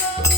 you.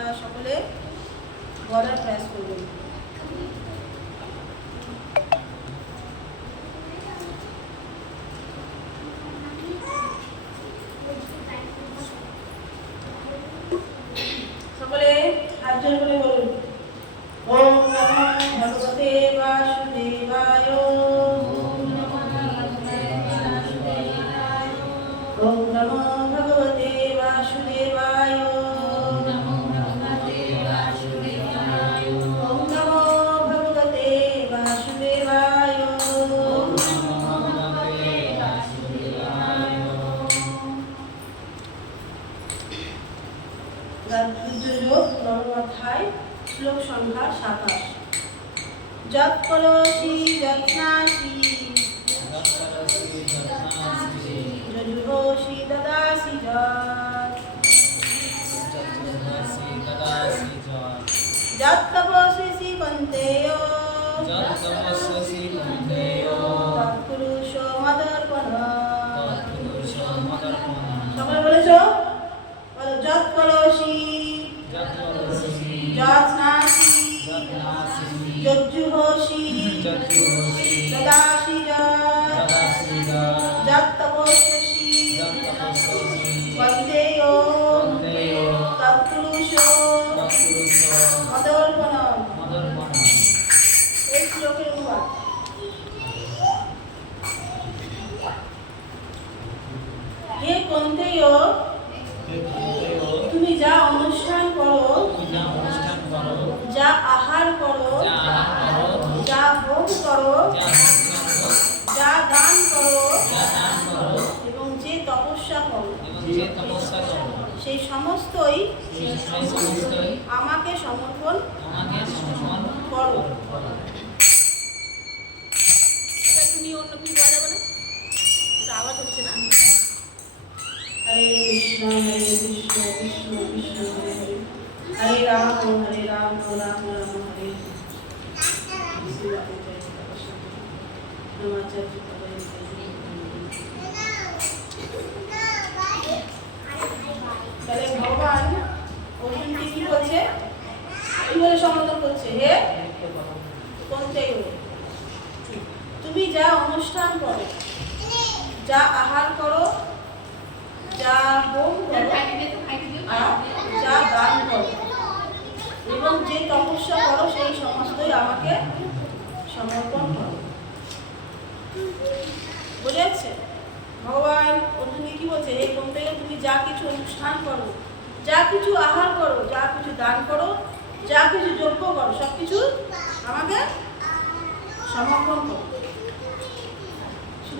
আপনারা সকলে border প্রয়াস করবেন। হে কন্তেয় তুমি যা অনুষ্ঠান করো যা আহার করো যা ভোগ করো যা দান করো এবং যে তপস্যা করো সেই সমস্তই আমাকে সমর্পণ করো এটা তুমি অন্য কিছু করা যাবে না। এটা আওয়াজ হচ্ছে না। হরে কৃষ্ণ হরে কৃষ্ণ কৃষ্ণ কৃষ্ণ, হরে হরে। রাম হরে রাম রাম রাম, হরে তাহলে ভগবান অর্জুনকে কি বলছে কি বলে সম্বোধন করছে? হে? কোনটাই তুমি যা অনুষ্ঠান করো যা আহার করো যা হোম করো যা দান করো। এবং যে তপস্যা করো সেই সমস্তই আমাকে সমর্পণ করো। বুঝে যাচ্ছে ভগবান অর্জুনকে কি বলছে? এই থেকে তুমি যা কিছু অনুষ্ঠান করো যা কিছু আহার করো যা কিছু দান করো যা কিছু যজ্ঞ করো সব কিছু আমাকে সমর্পণ করো।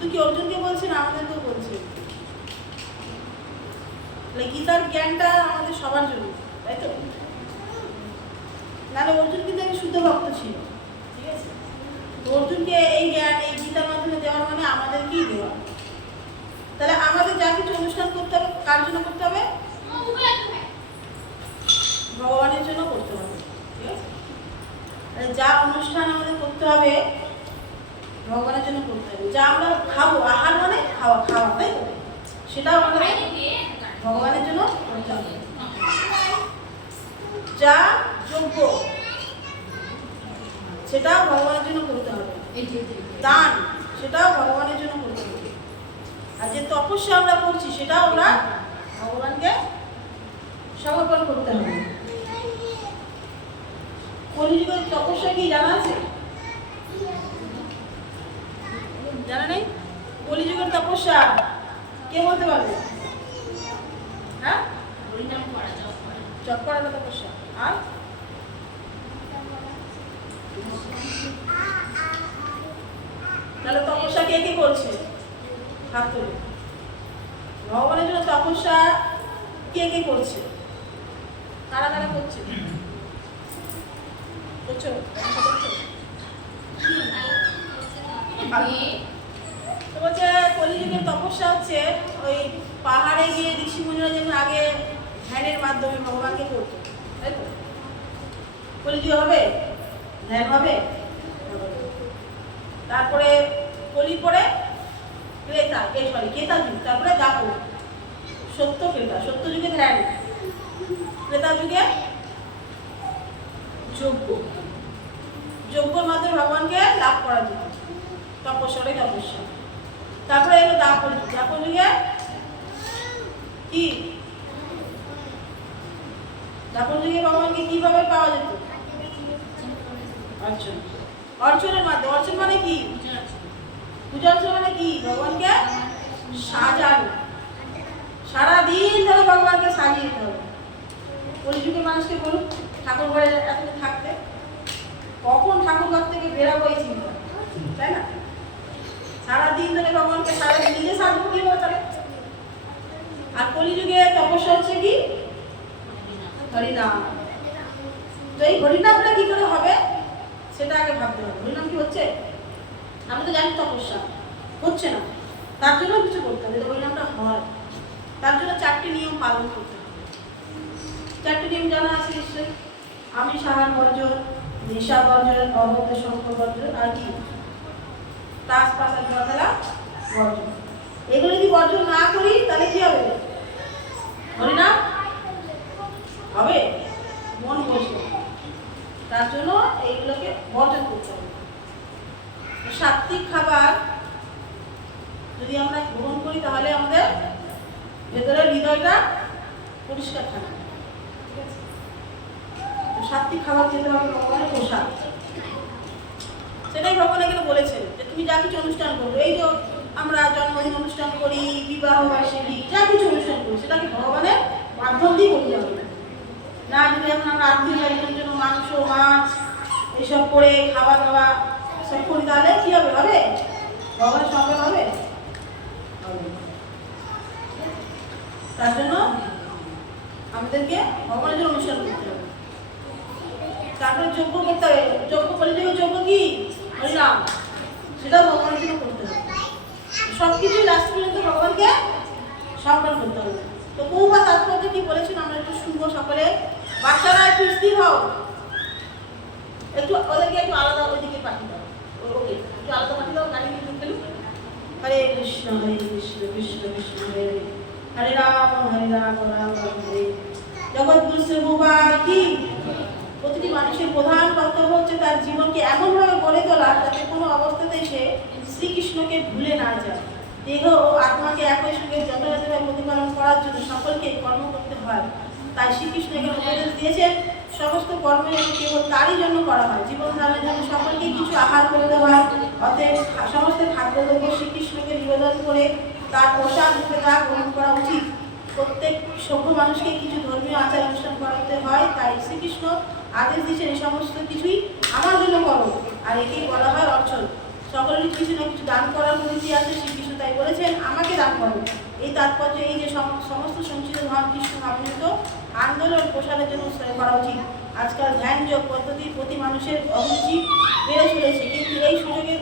শুধু কি অর্জুনকে বলছেন আমাদেরকেও বলছে? গীতার জ্ঞানটা আমাদের সবার জন্য, তাই তো? নাহলে অর্জুন কিন্তু একজন শুদ্ধ ভক্ত ছিল, ঠিক আছে? অর্জুনকে এই জ্ঞান, এই গীতার মাধ্যমে দেওয়ার মানে আমাদেরকেই দেওয়া। তাহলে আমাদের যা কিছু অনুষ্ঠান করতে হবে, কার জন্য করতে হবে? ভগবানের জন্য করতে হবে, ঠিক আছে? যা অনুষ্ঠান আমাদের করতে হবে ভগবানের জন্য করতে হবে। যা আমরা খাব আহার মানে খাওয়া খাওয়া তাই তো? সেটাও আমাদের ভগবানের জন্য করতে হবে। যা যোগ্য সেটাও ভগবানের জন্য করতে হবে। দান সেটাও ভগবানের জন্য করতে হবে। আর যে তপস্যা আমরা করছি সেটাও আমরা ভগবানকে সমর্পণ করতে হবে। কলিযুগের তপস্যা কি জানা আছে? জানা নেই? কলিযুগের তপস্যা কে বলতে পারবে? হ্যাঁ? করানো তপস্যা। আর? তাহলে তপস্যা কে কে করছে? হাত তুলে। ভগবানের জন্য তপস্যা কে কে করছে? কারা কারা করছে করছ? করছ? তো বলছে কলিযুগের তপস্যা হচ্ছে ওই পাহাড়ে গিয়ে ঋষিমুনিরা যেমন আগে ধ্যানের মাধ্যমে ভগবানকে করতো, তাই তো? কলিযুগ হবে? ধ্যান হবে? তারপরে কলি পরে ক্রেতা এই সরি ক্রেতা যুগ, তারপরে দাপর, সত্য ক্রেতা, সত্য যুগে ধ্যান, ক্রেতা যুগে যোগ্য যোগ্যর মাধ্যমে ভগবানকে লাভ করা যেত তপস্যাটাই তপস্যা। তারপরে এলো দাপর যুগ দাপর যুগে কি? দাপর যুগে ভগবানকে কীভাবে পাওয়া যেত? অর্চন। অর্চনের মাধ্যমে। অর্চন মানে কি? পূজা অর্চন মানে কি? ভগবানকে সাজানো। সারাদিন ধরে ভগবানকে সাজিয়ে দিতে হবে। কলিযুগের মানুষকে বলুন, ঠাকুর ঘরে এতদিন থাকতে। কখন ঠাকুর ঘর থেকে বেরাবো এই চিন্তা? তাই না? সারাদিন ধরে ভগবানকে সারাদিন নিজে সাজবো কীভাবে তাহলে আর কলিযুগে তপস্যা হচ্ছে কি? হরিনাম। তো এই হরিনামটা কি করে হবে? সেটা আগে ভাবতে হবে। হরিনাম কি হচ্ছে? আমি তো জানি তপস্যা। হচ্ছে না। তার জন্য কিছু করতে হবে। হরিনামটা হয়, তার জন্য চারটি নিয়ম পালন করতে হবে। চারটি নিয়ম জানা আছে নিশ্চয়ই? আমি সাহার বর্জন নেশা বর্জন অবৈধ সংখ্য বর্জন আর কি? তাস পাশা জুয়া খেলা, বর্জন। এগুলো যদি বর্জন না করি, তাহলে কি হবে? হরিনাম হবে? মন বসবে। তার জন্য এইগুলোকে বর্জন করতে হবে। সাত্বিক খাবার যদি আমরা গ্রহণ করি, তাহলে আমাদের ভেতরের হৃদয়টা পরিষ্কার থাকবে ঠিক আছে? সাত্বিক খাবার খেতে হবে ভগবানের পোশাক সেটাই ভগবান এখানে বলেছেন যে তুমি যা কিছু অনুষ্ঠান করবে, এই তো আমরা জন্মদিন অনুষ্ঠান করি, বিবাহ বার্ষিকী, যা কিছু অনুষ্ঠান করি, সেটাকে ভগবানের মাধ্যম দিয়ে করতে হবে। না যদি এখন আমরা আত্মীয় একজনের জন্য মাংস, মাছ, এসব করে খাওয়া দাওয়া সব করি, তাহলে কী হবে হবে? ভগবানের সঙ্গে হবে? তার জন্য আমাদেরকে ভগবানের জন্য অনুষ্ঠান করতে হবে। তারপরে যোগ্য করতে হবে। যোগ্য করে দেবে যোগ্য কি? হরিনাম সেটাও ভগবানের করতে হবে। সব পর্যন্ত ভগবানকে সম্মান করতে হবে। তো বউ বা তাৎপর্য কি বলেছেন? আমরা একটু শুনব সকলে। বাচ্চারা একটু হও। একটু ওদেরকে একটু আলাদা ওইদিকে পাঠিয়ে দাও। ওকে, একটু আলাদা পাঠিয়ে গাড়ি নিয়ে ফেলু হরে কৃষ্ণ হরে কৃষ্ণ কৃষ্ণ হরে। হরে রাম হরে রাম রাম হরে। জগৎগুরু শ্রীভুবা কি? প্রতিটি মানুষের প্রধান কর্তব্য হচ্ছে তার জীবনকে এমনভাবে গড়ে তোলা, যাতে কোনো অবস্থাতে সে শ্রীকৃষ্ণকে ভুলে না যায়। দেহ ও আত্মাকে একই সঙ্গে যথাযথভাবে প্রতিপালন করার জন্য সকলকে কর্ম করতে হয়। তাই শ্রীকৃষ্ণ এখানে উপদেশ দিয়েছেন, সমস্ত কর্ম কেবল তারই জন্য করা হয়। জীবন ধারণের জন্য সকলকে কিছু আহার করতে হয়। অতএব সমস্ত খাদ্যদ্রব্য শ্রীকৃষ্ণকে নিবেদন করে তার প্রসাদ রূপে তা গ্রহণ করা উচিত। প্রত্যেক সভ্য মানুষকে কিছু ধর্মীয় আচার অনুষ্ঠান করাতে হয়, তাই শ্রীকৃষ্ণ আদেশ দিয়েছেন এই সমস্ত কিছুই আমার জন্য করো আর একেই বলা হয় অর্চন। সকলের কিছু না কিছু দান করার প্রবৃত্তি আছে শ্রীকৃষ্ণ তাই বলেছেন, আমাকে দান করো। এই তাৎপর্য, এই যে সম- সমস্ত সঞ্চিত ধন, কৃষ্ণ ভাবনিত আন্দোলন প্রসারের জন্য করা উচিত। আজকাল ধ্যান যোগ পদ্ধতির প্রতি মানুষের অভিরুচি বেড়ে চলেছে, কিন্তু এই সুযোগের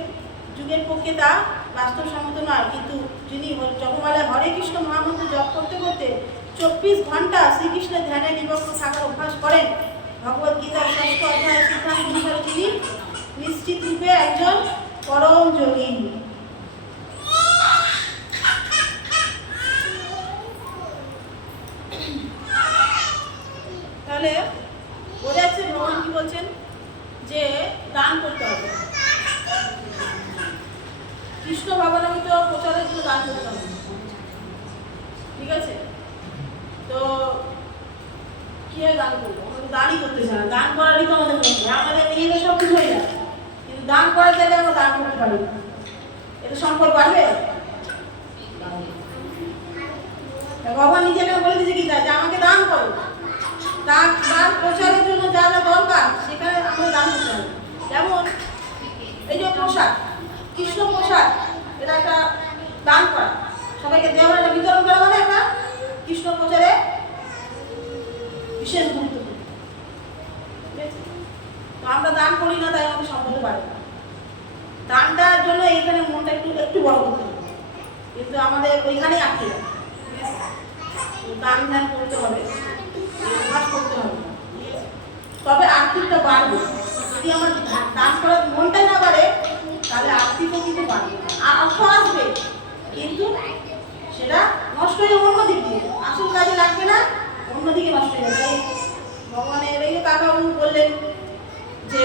যুগের পক্ষে তা বাস্তবসম্মত নয়। কিন্তু যিনি জপমালায় হরে কৃষ্ণ মহামন্ত্র জপ করতে করতে চব্বিশ ঘণ্টা শ্রীকৃষ্ণের ধ্যানে নিমগ্ন থাকার অভ্যাস করেন ভগবদ গীতার ষষ্ঠ অধ্যায় সিদ্ধান্ত তিনি নিশ্চিত রূপে একজন পরম যোগী। তাহলে বোঝা যাচ্ছে ভগবান কি বলছেন? যে দান করতে হবে। কৃষ্ণ ভাবনামিত প্রচারের জন্য দান করতে হবে। ঠিক আছে? তো কি হয় দান করব? দানই করতে চাই না। দান করারই তো আমাদের সব কিছু হয়ে যায় কিন্তু দান করার জায়গায় আমরা দান করতে পারি এটা সম্পদ বাড়বে ভগবান নিজে বলে দিয়েছে কি যে আমাকে দান করো। দান দান প্রচারের জন্য যা যা দরকার, সেখানে আমাদের দান করতে হবে যেমন এই যে প্রসাদ এটা একটা দান করা। সবাইকে দেওয়া বিতরণ করা মানে একটা কৃষ্ণ প্রচারে বিশেষ গুরুত্বপূর্ণ ঠিক আছে? আমরা দান করি না, তাই আমাদের সম্পদ বাড়ে না। দানটার জন্য এইখানে মনটা একটু একটু বড় করতে হবে। কিন্তু আমাদের ওইখানেই আটকে যাবে। দান করতে হবে। তবে আর্থিকটা বাড়বে। যদি আমার দান করার মনটাই না বাড়ে, তাহলে আর্থিকও কিন্তু বাড়বে অর্থ আসবে। কিন্তু সেটা নষ্ট হয়ে অন্য দিক দিয়ে। আসল কাজে লাগবে না। অন্যদিকে নষ্ট হয়ে যাবে ভগবানের এই কাকাবু বললেন যে